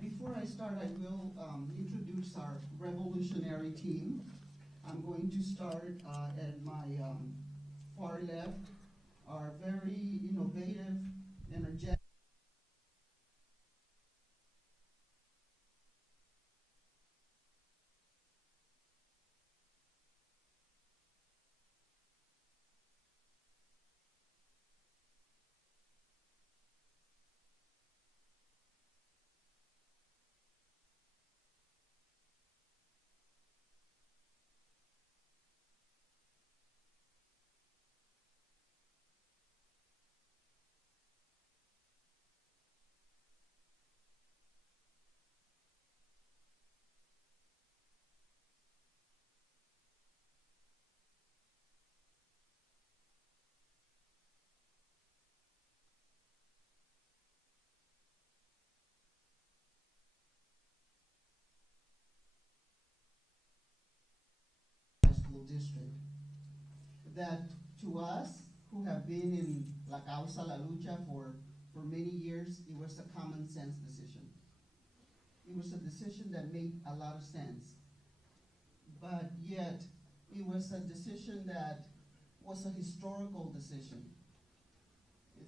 Before I start, I will introduce our revolutionary team. I'm going to start at my far left, our very innovative, energetic, high school district. That to us, who have been in La Causa, La Lucha for many years, it was a common sense decision. It was a decision that made a lot of sense. But yet, it was a decision that was a historical decision.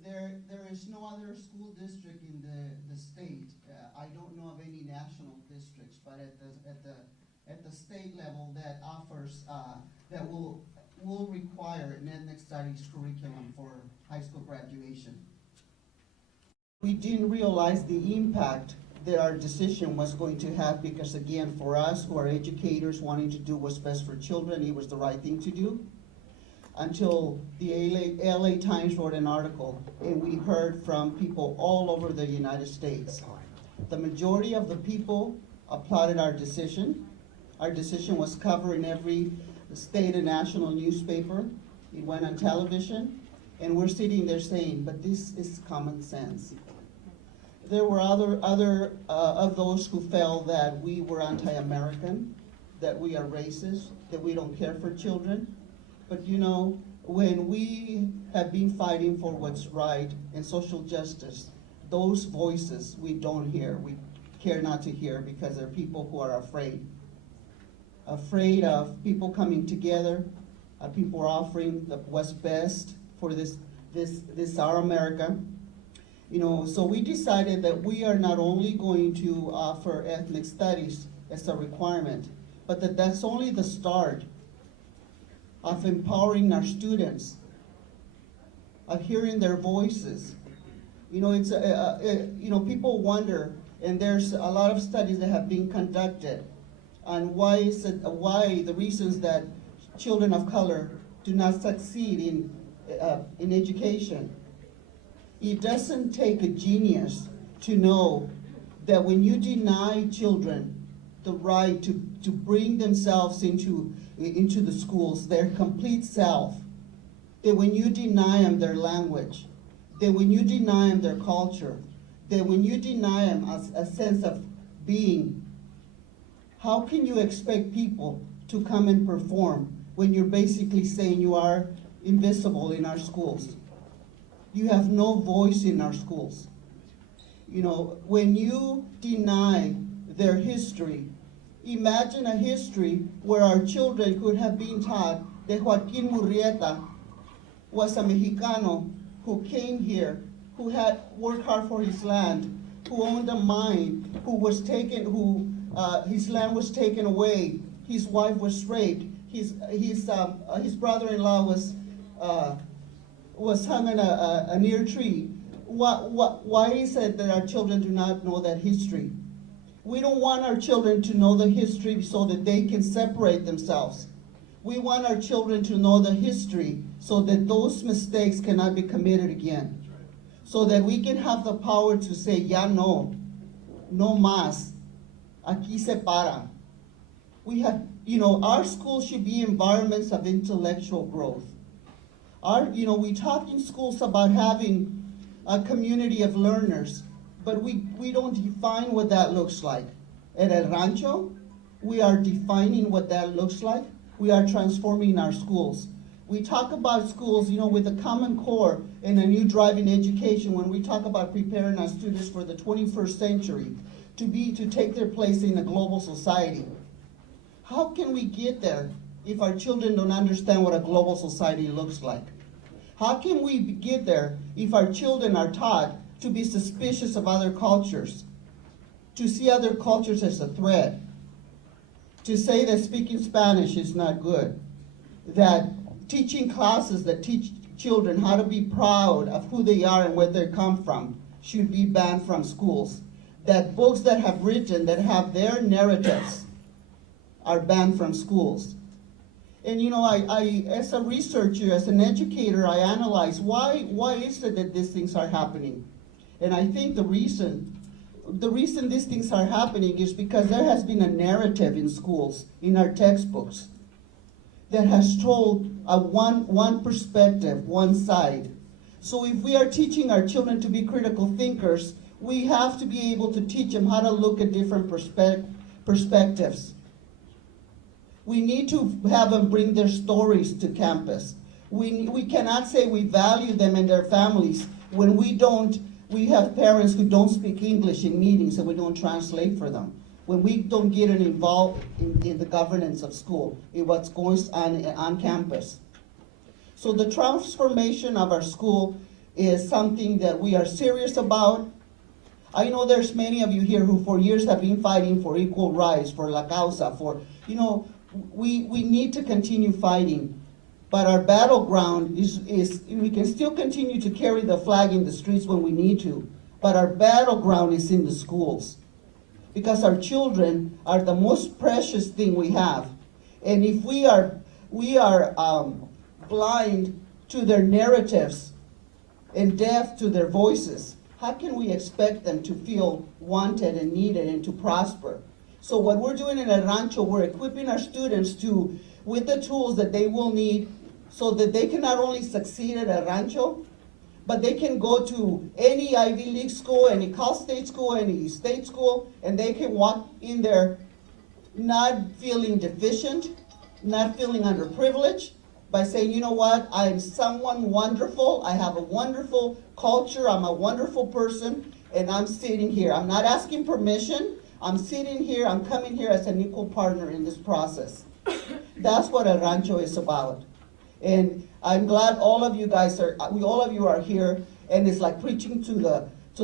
There is no other school district in the state. I don't know of any national districts, but at the state level that offers that will require an ethnic studies curriculum for high school graduation. We didn't realize the impact that our decision was going to have, because again, for us who are educators wanting to do what's best for children, it was the right thing to do. Until the LA Times wrote an article, and we heard from people all over the United States. The majority of the people applauded our decision. Our decision was covered in every state and national newspaper. It went on television, and we're sitting there saying, but this is common sense. There were other of those who felt that we were anti-American, that we are racist, that we don't care for children. But you know, when we have been fighting for what's right and social justice, those voices we don't hear, we care not to hear, because there are people who are afraid of people coming together, people offering what's best for this our America. You know, so we decided that we are not only going to offer ethnic studies as a requirement, but that's only the start of empowering our students, of hearing their voices. You know, it's you know, people wonder, and there's a lot of studies that have been conducted on why the reasons that children of color do not succeed in education. It doesn't take a genius to know that when you deny children the right to bring themselves into the schools, their complete self, that when you deny them their language, that when you deny them their culture, that when you deny them a sense of being, how can you expect people to come and perform when you're basically saying you are invisible in our schools? You have no voice in our schools. You know, when you deny their history, imagine a history where our children could have been taught that Joaquin Murrieta was a Mexicano who came here, who had worked hard for his land, who owned a mine, his land was taken away, his wife was raped, his brother-in-law was hung on a near tree. Why is it that our children do not know that history? We don't want our children to know the history so that they can separate themselves. We want our children to know the history so that those mistakes cannot be committed again. So that we can have the power to say, ya no más, aquí se para. We have, you know, our schools should be environments of intellectual growth. We talk in schools about having a community of learners, but we don't define what that looks like. At El Rancho, we are defining what that looks like. We are transforming our schools. We talk about schools, with a common core and a new driving education when we talk about preparing our students for the 21st century to take their place in a global society. How can we get there if our children don't understand what a global society looks like? How can we get there if our children are taught to be suspicious of other cultures, to see other cultures as a threat, to say that speaking Spanish is not good, that teaching classes that teach children how to be proud of who they are and where they come from should be banned from schools, that books that have written that have their narratives are banned from schools. And I as a researcher, as an educator, I analyze why is it that these things are happening? And I think the reason these things are happening is because there has been a narrative in schools, in our textbooks, that has told a one perspective, one side. So if we are teaching our children to be critical thinkers, we have to be able to teach them how to look at different perspectives. We need to have them bring their stories to campus. We cannot say we value them and their families when we have parents who don't speak English in meetings and we don't translate for them. When we don't get them involved in the governance of school, in what's going on campus. So the transformation of our school is something that we are serious about. I know there's many of you here who for years have been fighting for equal rights, for La Causa, we need to continue fighting. But our battleground is we can still continue to carry the flag in the streets when we need to, but our battleground is in the schools. Because our children are the most precious thing we have. And if we are blind to their narratives and deaf to their voices, how can we expect them to feel wanted and needed and to prosper? So what we're doing in El Rancho, we're equipping our students with the tools that they will need so that they can not only succeed at El Rancho, but they can go to any Ivy League school, any Cal State school, any state school, and they can walk in there not feeling deficient, not feeling underprivileged, by saying, you know what, I'm someone wonderful, I have a wonderful culture, I'm a wonderful person, and I'm sitting here. I'm not asking permission, I'm sitting here, I'm coming here as an equal partner in this process. That's what El Rancho is about. And I'm glad all of you are here, and it's like preaching to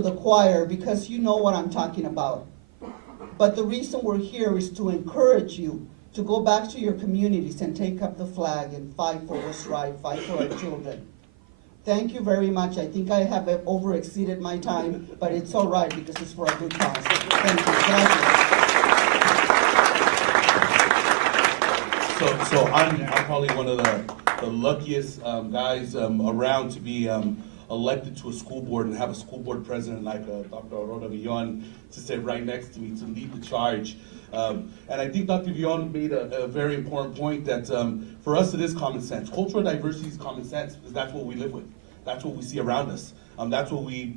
the choir because you know what I'm talking about. But the reason we're here is to encourage you to go back to your communities and take up the flag and fight for what's right, fight for our children. Thank you very much. I think I have overexceeded my time, but it's all right because it's for a good cause. Thank you. Gracias. So I'm probably one of the luckiest guys around to be elected to a school board and have a school board president like Dr. Aurora Villon to sit right next to me to lead the charge. And I think Dr. Villon made a very important point that for us it is common sense. Cultural diversity is common sense because that's what we live with. That's what we see around us. That's what we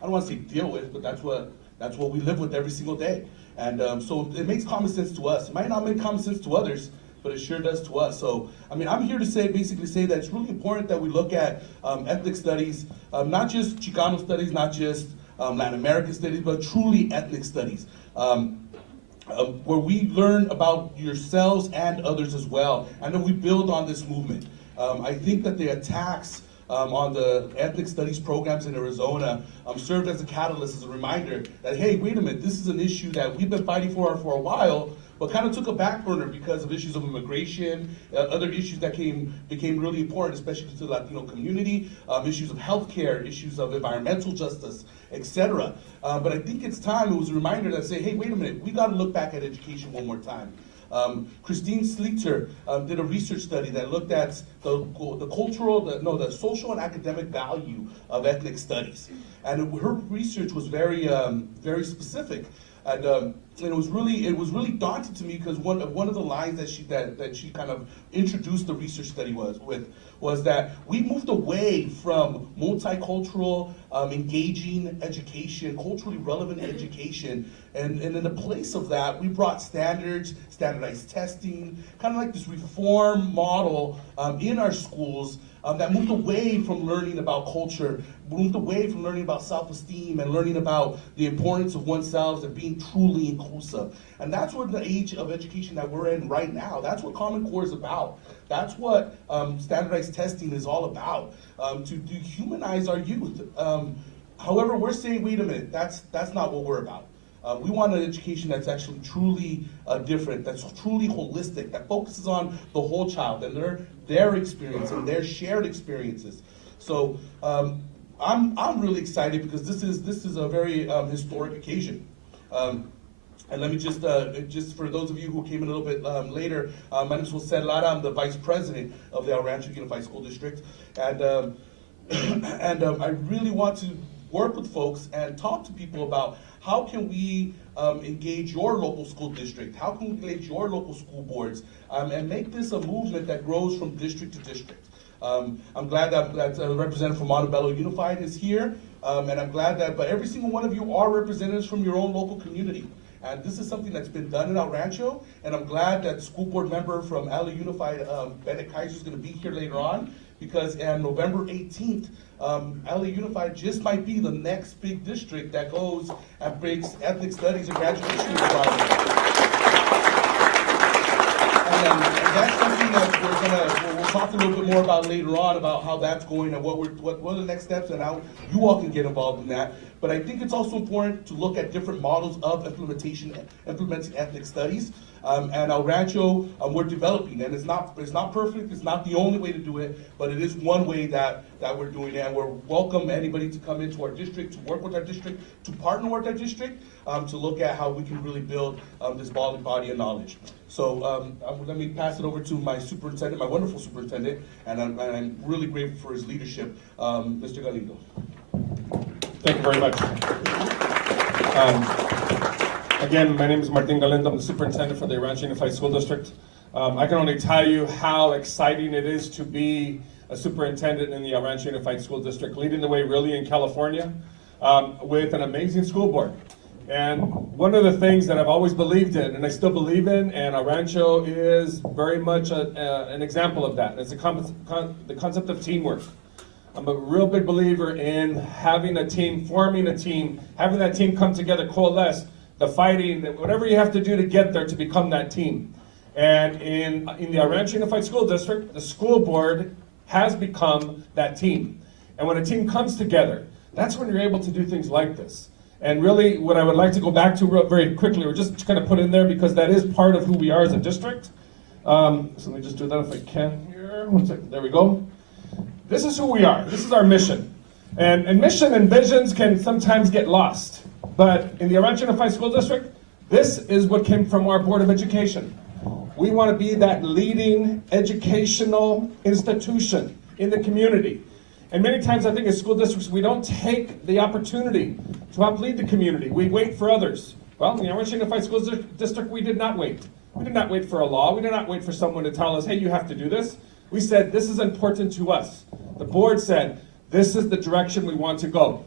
I don't want to say deal with, but that's what we live with every single day. And so it makes common sense to us. It might not make common sense to others, but it sure does to us. So, I mean, I'm here to basically say that it's really important that we look at ethnic studies, not just Chicano studies, not just Latin American studies, but truly ethnic studies, where we learn about yourselves and others as well, and then we build on this movement. I think that the attacks on the ethnic studies programs in Arizona served as a catalyst, as a reminder that, hey, wait a minute, this is an issue that we've been fighting for a while, but kind of took a back burner because of issues of immigration, other issues that became really important, especially to the Latino community, issues of healthcare, issues of environmental justice, etc. But I think it's time, it was a reminder that say, hey, wait a minute, we got to look back at education one more time. Christine Sleeter did a research study that looked at the social and academic value of ethnic studies. And her research was very specific. And it was really daunting to me because one of the lines that she kind of introduced the research study was that we moved away from multicultural, engaging education, culturally relevant education, and in the place of that, we brought standards, standardized testing, kind of like this reform model in our schools that moved away from learning about culture, moved away from learning about self-esteem and learning about the importance of oneself and being truly inclusive. And that's what the age of education that we're in right now, that's what Common Core is about. That's what standardized testing is all about, to humanize our youth. However, we're saying, wait a minute, that's not what we're about. We want an education that's actually truly different, that's truly holistic, that focuses on the whole child and their experience and their shared experiences. So I'm really excited because this is a very historic occasion. And let me just for those of you who came in a little bit later, my name is Jose Lara. I'm the Vice President of the El Rancho Unified School District, and I really want to work with folks and talk to people about how can we engage your local school district, how can we engage your local school boards, and make this a movement that grows from district to district. I'm glad that a representative from Montebello Unified is here, and I'm glad that but every single one of you are representatives from your own local community. And this is something that's been done in El Rancho, and I'm glad that the school board member from LA Unified, Bennett Kaiser, is going to be here later on, because on November 18th, LA Unified just might be the next big district that goes and brings ethnic studies and graduation requirements. And that's something that we'll talk a little bit more about later on, about how that's going and what are the next steps and how you all can get involved in that. But I think it's also important to look at different models of implementing ethnic studies. And El Rancho, we're developing, and it's not perfect. It's not the only way to do it, but it is one way that we're doing it. And we're welcome anybody to come into our district, to work with our district, to partner with our district, to look at how we can really build this body of knowledge. So let me pass it over to my superintendent, my wonderful superintendent, and I'm really grateful for his leadership, Mr. Galindo. Thank you very much. Again, my name is Martin Galindo. I'm the superintendent for the Rancho Unified School District. I can only tell you how exciting it is to be a superintendent in the Rancho Unified School District, leading the way really in California with an amazing school board. And one of the things that I've always believed in, and I still believe in, and El Rancho is very much an example of that. It's the concept of teamwork. I'm a real big believer in having a team, forming a team, having that team come together, coalesce, the fighting, whatever you have to do to get there to become that team. And in the El Rancho Unified School District, the school board has become that team. And when a team comes together, that's when you're able to do things like this. And really, what I would like to go back to very quickly, or just kind of put in there, because that is part of who we are as a district. So let me just do that if I can here. 1 second, there we go. This is who we are. This is our mission. And mission and visions can sometimes get lost. But in the Rancho Unified School District, this is what came from our Board of Education. We want to be that leading educational institution in the community. And many times I think as school districts, we don't take the opportunity to uplead the community. We wait for others. Well, in the Rancho Unified School District, we did not wait. We did not wait for a law. We did not wait for someone to tell us, hey, you have to do this. We said, this is important to us. The board said, this is the direction we want to go.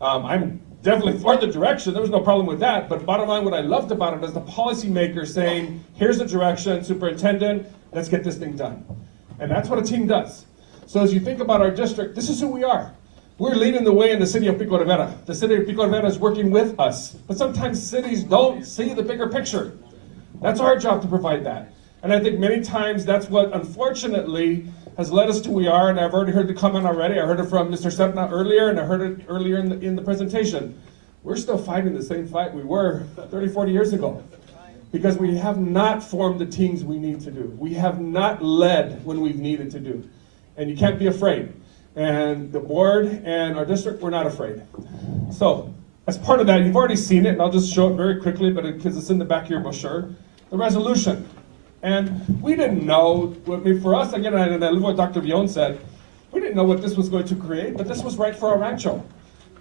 I'm definitely for the direction. There was no problem with that. But bottom line, what I loved about it is the policymaker saying, here's the direction, superintendent, let's get this thing done. And that's what a team does. So as you think about our district, this is who we are. We're leading the way in the city of Pico Rivera. The city of Pico Rivera is working with us. But sometimes cities don't see the bigger picture. That's our job to provide that. And I think many times that's what, unfortunately, has led us to where we are. And I've already heard the comment already. I heard it from Mr. Sedna earlier, and I heard it earlier in the presentation. We're still fighting the same fight we were 30, 40 years ago. Because we have not formed the teams we need to do. We have not led when we've needed to do. And you can't be afraid. And the board and our district, we're not afraid. So, as part of that, you've already seen it, and I'll just show it very quickly, but because it's in the back of your brochure, the resolution. And we didn't know, I mean, for us, again, and I love what Dr. Villon said, we didn't know what this was going to create, but this was right for our rancho.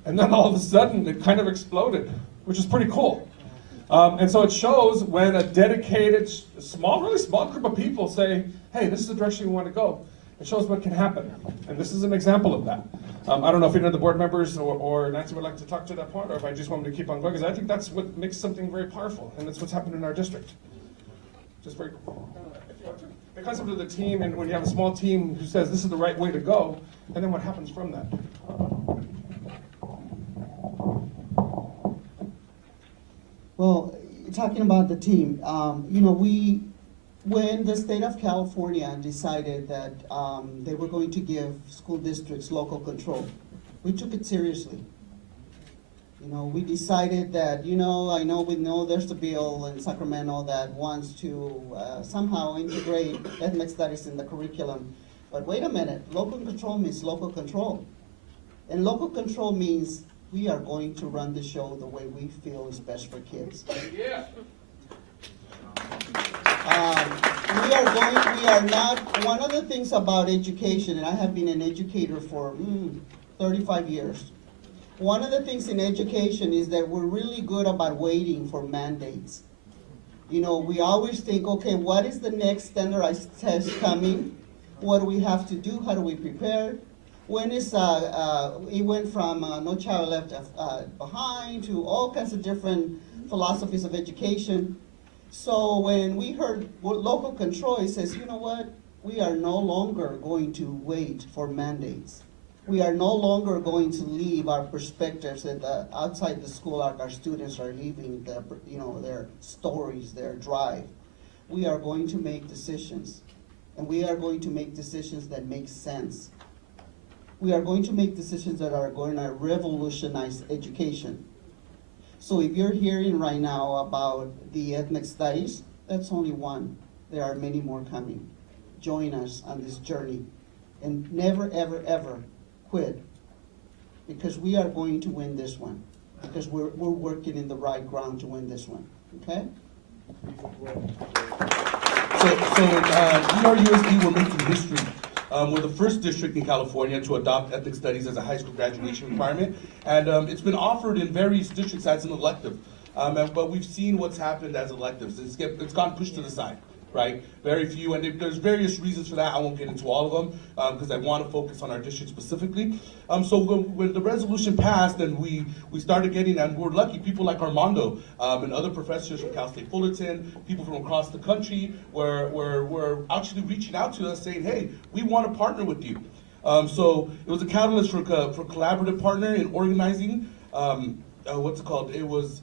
And then all of a sudden, it kind of exploded, which is pretty cool. And so it shows when a dedicated, really small group of people say, hey, this is the direction we want to go. It shows what can happen. And this is an example of that. I don't know if any of the board members or Nancy would like to talk to that point, or if I just want me to keep on going, because I think that's what makes something very powerful, and that's what's happened in our district. Just very cool. The concept of the team, and when you have a small team who says this is the right way to go, and then what happens from that. Well, talking about the team, when the state of California decided that they were going to give school districts local control, we took it seriously. We decided that, we know there's a bill in Sacramento that wants to somehow integrate ethnic studies in the curriculum. But wait a minute, local control means local control. And local control means we are going to run the show the way we feel is best for kids. Yeah. We are not, one of the things about education, and I have been an educator for 35 years. One of the things in education is that we're really good about waiting for mandates. We always think, okay, what is the next standardized test coming? What do we have to do? How do we prepare? When is, it went from No Child Left Behind to all kinds of different philosophies of education. So when we heard local control, it says, you know what? We are no longer going to wait for mandates. We are no longer going to leave our perspectives that outside the school, our students are leaving their stories, their drive. We are going to make decisions, and we are going to make decisions that make sense. We are going to make decisions that are going to revolutionize education. So if you're hearing right now about the ethnic studies, that's only one. There are many more coming. Join us on this journey, and never, ever, ever quit, because we are going to win this one, because we're working in the right ground to win this one, okay? So ERUSD, we're making history. We're the first district in California to adopt ethnic studies as a high school graduation requirement, and it's been offered in various districts as an elective. But we've seen what's happened as electives. It's gone pushed to the side, right? Very few, and there's various reasons for that. I won't get into all of them because I want to focus on our district specifically. So when the resolution passed and we started getting, and we're lucky, people like Armando and other professors from Cal State Fullerton, people from across the country were actually reaching out to us saying, hey, we want to partner with you. So it was a catalyst for collaborative partner in organizing. What's it called? It was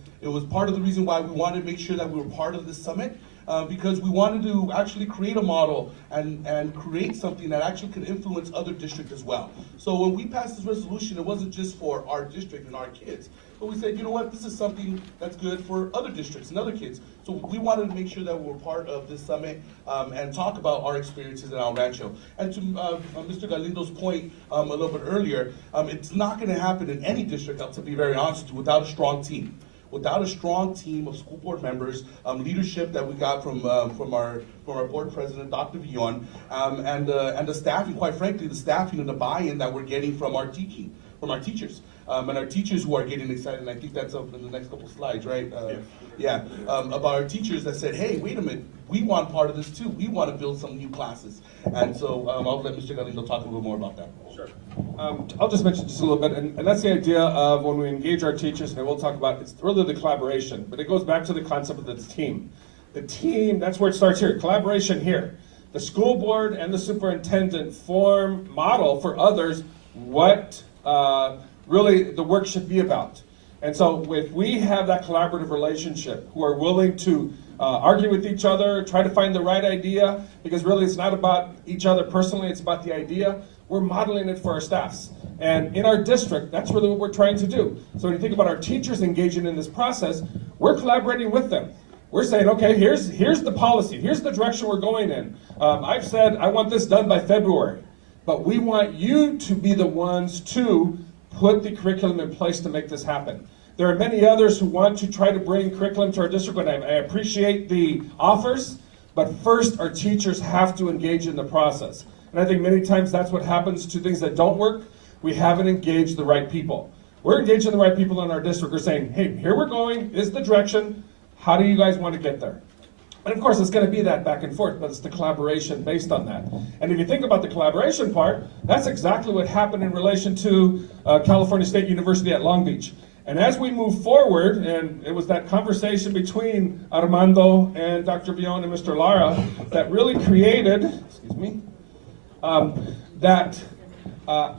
part of the reason why we wanted to make sure that we were part of this summit. Because we wanted to actually create a model and create something that actually could influence other districts as well. So when we passed this resolution, it wasn't just for our district and our kids, but we said, you know what, this is something that's good for other districts and other kids. So we wanted to make sure that we were part of this summit and talk about our experiences in El Rancho. And to Mr. Galindo's point a little bit earlier, it's not going to happen in any district, to be very honest with you, without a strong team. Without a strong team of school board members, leadership that we got from our board president, Dr. Villon, and the staff, and quite frankly, the staffing and the buy-in that we're getting from our teachers, and our teachers who are getting excited. And I think that's up in the next couple slides, right? Yeah, about our teachers that said, hey, wait a minute, we want part of this too. We want to build some new classes. And so I'll let Mr. Galindo talk a little more about that. Sure. I'll just mention just a little bit, and that's the idea of when we engage our teachers, and we'll talk about, it's really the collaboration, but it goes back to the concept of the team. The team, that's where it starts here, collaboration here. The school board and the superintendent model for others what really the work should be about. And so if we have that collaborative relationship, who are willing to argue with each other, try to find the right idea, because really it's not about each other personally, it's about the idea. We're modeling it for our staffs. And in our district, that's really what we're trying to do. So when you think about our teachers engaging in this process, we're collaborating with them. We're saying, okay, here's the policy, here's the direction we're going in. I've said I want this done by February, but we want you to be the ones to put the curriculum in place to make this happen. There are many others who want to try to bring curriculum to our district, and I appreciate the offers, but first our teachers have to engage in the process. And I think many times that's what happens to things that don't work. We haven't engaged the right people. We're engaging the right people in our district. We're saying, hey, here we're going, is the direction. How do you guys want to get there? And of course, it's going to be that back and forth, but it's the collaboration based on that. And if you think about the collaboration part, that's exactly what happened in relation to California State University at Long Beach. And as we move forward, and it was that conversation between Armando and Dr. Villon and Mr. Lara that really created, that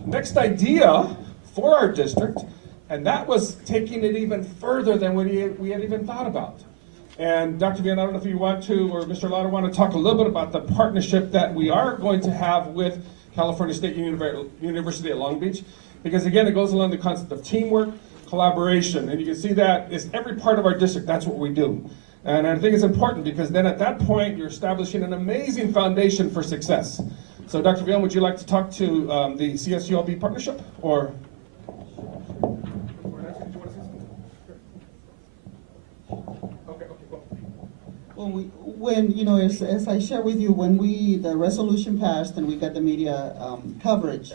next idea for our district, and that was taking it even further than we had even thought about. And Dr. Villon, I don't know if you want to, or Mr. Lara want to talk a little bit about the partnership that we are going to have with California State University at Long Beach, because again, it goes along the concept of teamwork, collaboration, and you can see that is every part of our district, that's what we do. And I think it's important because then at that point, you're establishing an amazing foundation for success. So Dr. Villon, would you like to talk to the CSULB partnership, or? Well, when, you know, as I shared with you, when the resolution passed and we got the media coverage,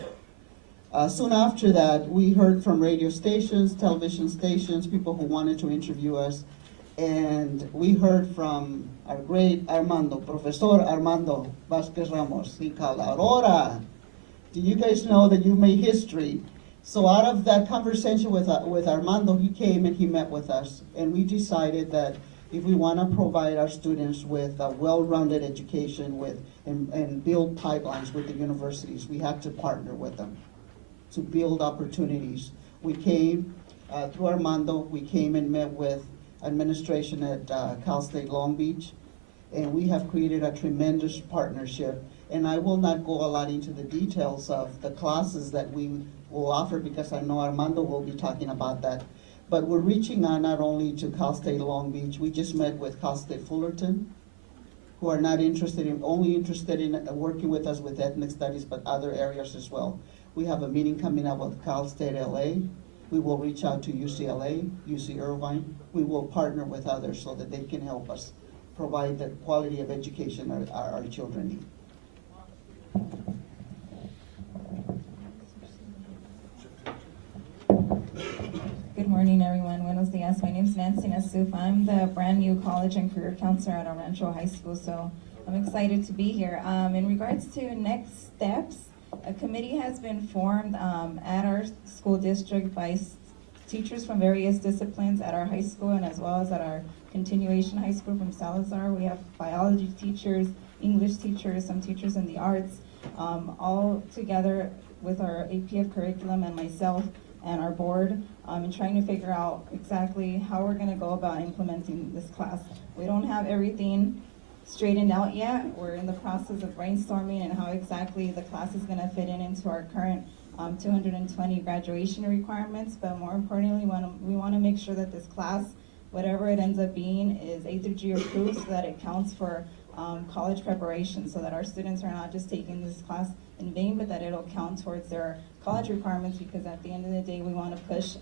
soon after that, we heard from radio stations, television stations, people who wanted to interview us, and we heard from our great Armando, Professor Armando Vasquez Ramos. He called out, "Ora, do you guys know that you made history?" So out of that conversation with Armando, he came and he met with us, and we decided that if we want to provide our students with a well-rounded education and build pipelines with the universities, we have to partner with them to build opportunities. We came, through Armando, we came and met with administration at Cal State Long Beach, and we have created a tremendous partnership. And I will not go a lot into the details of the classes that we will offer because I know Armando will be talking about that. But we're reaching out not only to Cal State Long Beach, we just met with Cal State Fullerton, who are not only interested in working with us with ethnic studies, but other areas as well. We have a meeting coming up with Cal State LA. We will reach out to UCLA, UC Irvine. We will partner with others so that they can help us provide the quality of education our children need. Good morning, everyone. Buenos dias. My name is Nancy Nasuf. I'm the brand new college and career counselor at Rancho High School, so I'm excited to be here. In regards to next steps, a committee has been formed at our school district by teachers from various disciplines at our high school and as well as at our continuation high school from Salazar. We have biology teachers, English teachers, some teachers in the arts, all together with our APF curriculum and myself and our board, and trying to figure out exactly how we're gonna go about implementing this class. We don't have everything straightened out yet. We're in the process of brainstorming and how exactly the class is gonna fit into our current 220 graduation requirements, but more importantly, we wanna make sure that this class, whatever it ends up being, is A through G approved so that it counts for college preparation, so that our students are not just taking this class in vain, but that it'll count towards their college requirements, because at the end of the day, we want to push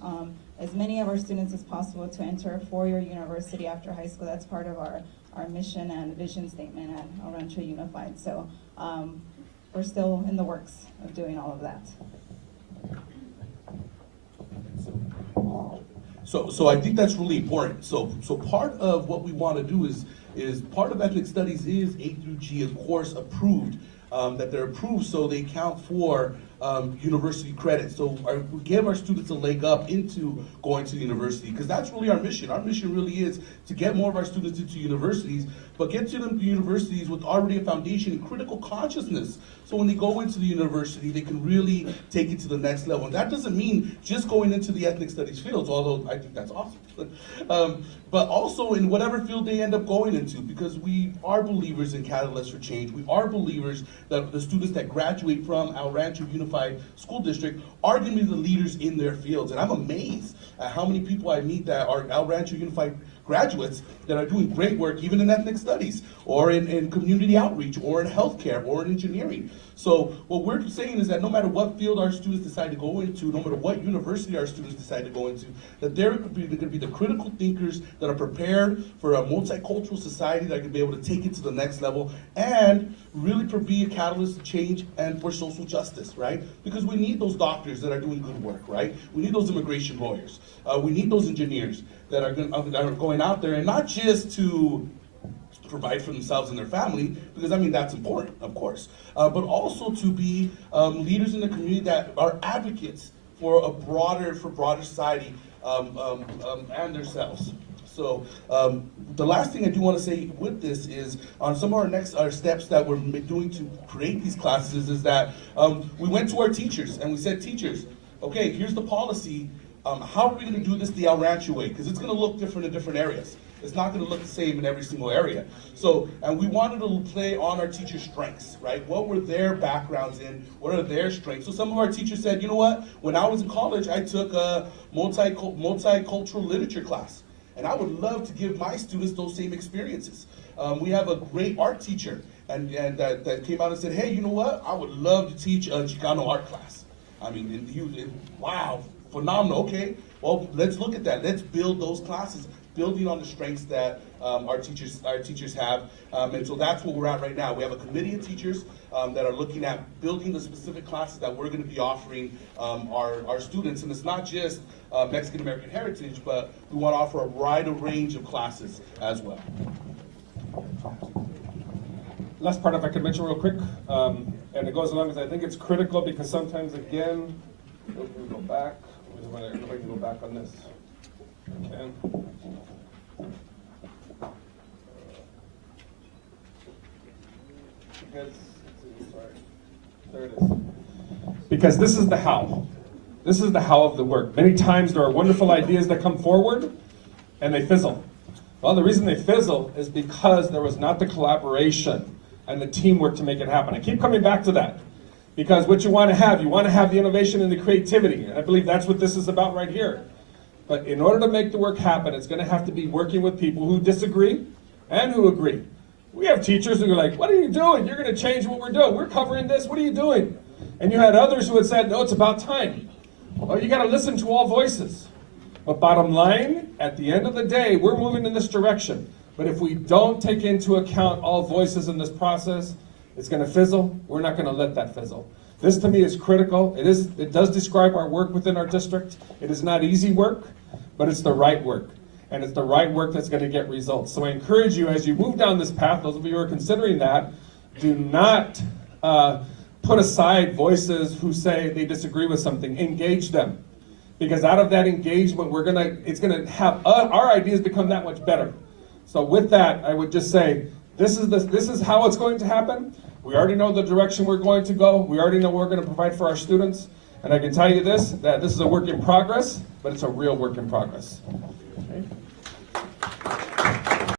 as many of our students as possible to enter a four-year university after high school. That's part of our mission and vision statement at El Rancho Unified. So we're still in the works of doing all of that. So I think that's really important. So part of what we want to do is part of ethnic studies is A through G, of course, approved. That they're approved so they count for university credit. So we give our students a leg up into going to the university, because that's really our mission. Our mission really is to get more of our students into universities, but get to them to universities with already a foundation in critical consciousness. So when they go into the university, they can really take it to the next level. And that doesn't mean just going into the ethnic studies fields, although I think that's awesome. But also in whatever field they end up going into, because we are believers in catalysts for change. We are believers that the students that graduate from El Rancho Unified School District are going to be the leaders in their fields. And I'm amazed at how many people I meet that are El Rancho Unified graduates that are doing great work, even in ethnic studies, or in community outreach, or in healthcare, or in engineering. So what we're saying is that no matter what field our students decide to go into, no matter what university our students decide to go into, that they're going to be the critical thinkers that are prepared for a multicultural society that can be able to take it to the next level and really be a catalyst of change and for social justice, right? Because we need those doctors that are doing good work, right? We need those immigration lawyers. We need those engineers that are going going out there, and not just to provide for themselves and their family, because I mean that's important, of course, but also to be leaders in the community that are advocates for broader society and themselves. So the last thing I do want to say with this is on some of our steps that we're doing to create these classes is that we went to our teachers and we said, teachers, okay, here's the policy. How are we going to do this the El Rancho way? Because it's going to look different in different areas. It's not going to look the same in every single area. So, and we wanted to play on our teachers' strengths, right? What were their backgrounds in? What are their strengths? So some of our teachers said, you know what? When I was in college, I took a multicultural literature class. And I would love to give my students those same experiences. We have a great art teacher and that came out and said, hey, you know what? I would love to teach a Chicano art class. I mean, wow, phenomenal. Okay, well, let's look at that. Let's build those classes, building on the strengths that our teachers have. And so that's where we're at right now. We have a committee of teachers that are looking at building the specific classes that we're going to be offering our students. And it's not just Mexican American heritage, but we want to offer a wider range of classes as well. Last part, if I could mention real quick, and it goes along with, I think it's critical because sometimes, again, if we go back, everybody can go back on this. Okay. There it is. Because this is the how. This is the how of the work. Many times there are wonderful ideas that come forward and they fizzle. Well, the reason they fizzle is because there was not the collaboration and the teamwork to make it happen. I keep coming back to that because what you want to have the innovation and the creativity. And I believe that's what this is about right here. But in order to make the work happen, it's going to have to be working with people who disagree and who agree. We have teachers who are like, what are you doing? You're going to change what we're doing. We're covering this. What are you doing? And you had others who had said, no, it's about time. Well, you got to listen to all voices. But bottom line, at the end of the day, we're moving in this direction. But if we don't take into account all voices in this process, it's going to fizzle. We're not going to let that fizzle. This to me is critical. It does describe our work within our district. It is not easy work, but it's the right work. And it's the right work that's going to get results. So I encourage you, as you move down this path, those of you who are considering that, do not put aside voices who say they disagree with something. Engage them. Because out of that engagement, it's gonna have our ideas become that much better. So with that, I would just say, this is how it's going to happen. We already know the direction we're going to go. We already know what we're going to provide for our students. And I can tell you that this is a work in progress, but it's a real work in progress. Okay.